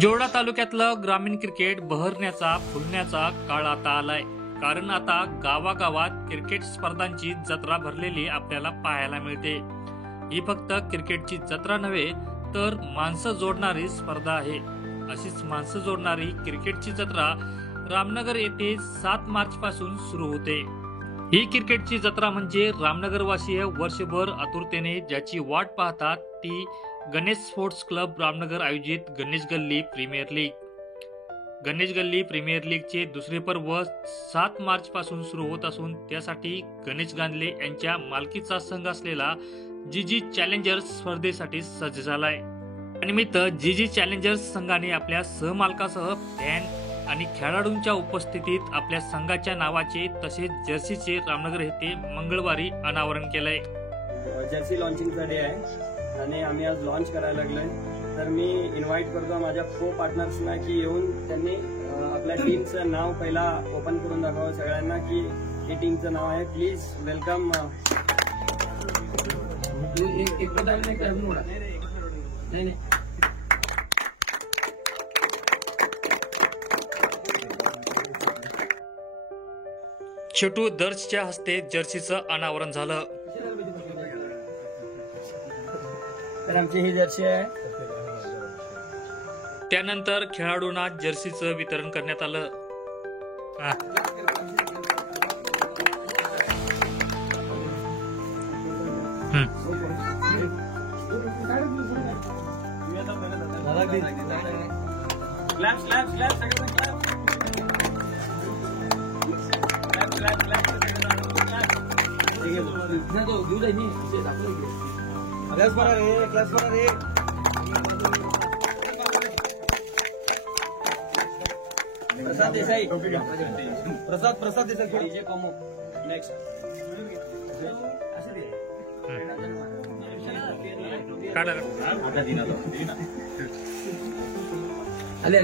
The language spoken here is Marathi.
जोरडा तालुक्यातलं ग्रामीण क्रिकेट बहरण्याचा फुलण्याचा काळ आता आलाय. कारण आता गावागावात क्रिकेट स्पर्धांची जत्रा भरलेली आपल्याला पाहायला मिळते. ही फक्त क्रिकेटची जत्रा नव्हे तर माणसं जोडणारी स्पर्धा आहे. अशीच माणसं जोडणारी क्रिकेटची जत्रा रामनगर येथे 7 मार्च पासून सुरू होते. ही क्रिकेटची जत्रा म्हणजे रामनगरवासीय वर्षभर आतुरतेने ज्याची वाट पाहतात ती गणेश स्पोर्ट्स क्लब रामनगर आयोजित गणेश गल्ली प्रीमियर लीग. गणेश गल्ली प्रीमियर लीगचे दुसरे पर्व 7 मार्च पासून सुरू होत असून त्यासाठी गणेश गांधले यांच्या मालकीचा संघ असलेला जीजी चॅलेंजर्स स्पर्धेसाठी सज्ज झालाय. त्यानिमित्त जीजी चॅलेंजर्स संघाने आपल्या सहमालकासह फॅन आणि खेळाडूंच्या उपस्थितीत आपल्या संघाच्या नावाचे तसेच जर्सीचे रामनगर येथे मंगळवारी अनावरण केलंय. जर्सी लॉन्चिंगचा डे आहे आणि आम्ही आज लॉन्च करायला लागलोय. तर मी इन्व्हाइट करतो माझ्या को पार्टनर्सना की येऊन त्यांनी आपल्या टीमचं नाव पहिला ओपन करून दाखवावं सगळ्यांना की ही टीमचं नाव आहे. Please welcome. छोटू दर्शच्या हस्ते जर्सीचं अनावरण झालं. तर आमची ही जर्सी आहे. त्यानंतर खेळाडूंना जर्सीचं वितरण करण्यात आलं. प्रसाद देसाई. प्रसाद देसाई. डीजे कॉमो. नेक्स्ट. आले